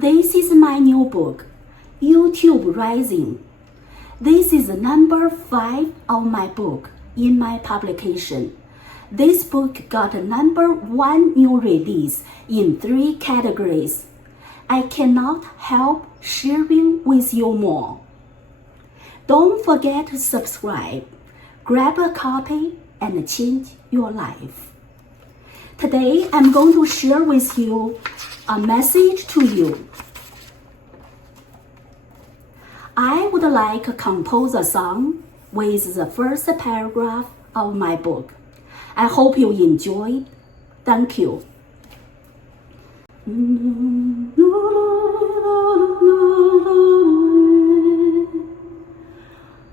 This is my new book, YouTube Rising. This is number 5 of my book in my publication. This book got number 1 new release in 3 categories. I cannot help sharing with you more. Don't forget to subscribe, grab a copy, and change your life. Today, I'm going to share with you a message to you. I would like to compose a song with the first paragraph of my book. I hope you enjoy. Thank you.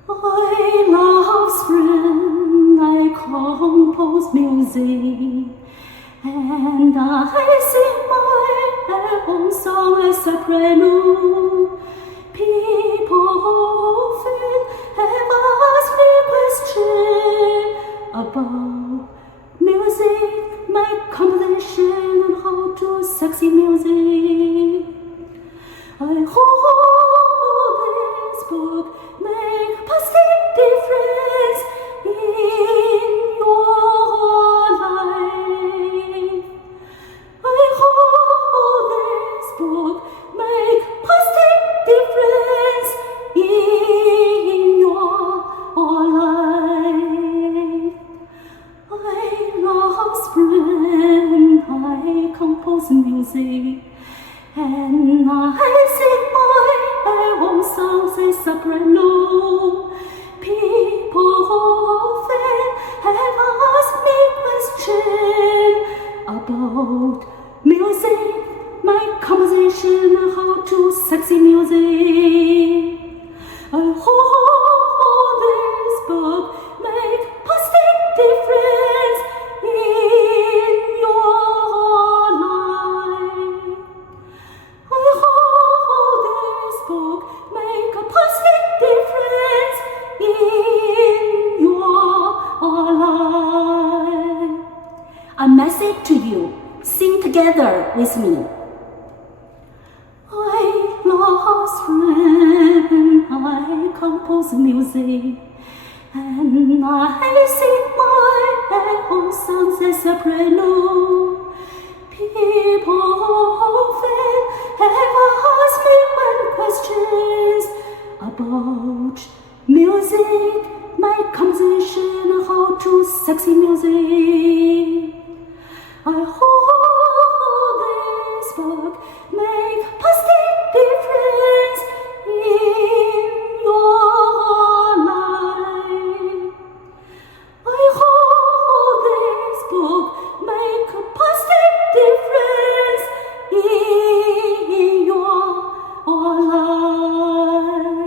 I love spring, I compose music, and I sing my own song as soprano. People often have asked me questions about music, my composition, and how to succeed music. I hope this book make a positive difference in your life. I hope this book make a positive difference in your life. I love spring, I compose music, and I sing my own songs as soprano. People often have asked me questions about music, my composition, and how to succeed music. I hope this book make a positive difference in your life. I hope this book make a positive difference in your life. A message to you. Sing together with me. I love spring, I compose music, and I sing my own songs as soprano. People often have asked me questions about music, my composition, and how to succeed music. I hope this book make a positive difference in your life. I hope this book make a positive difference in your life.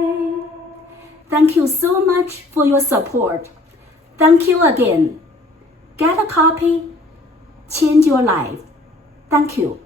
Thank you so much for your support. Thank you again. Get a copy. Change your life. Thank you.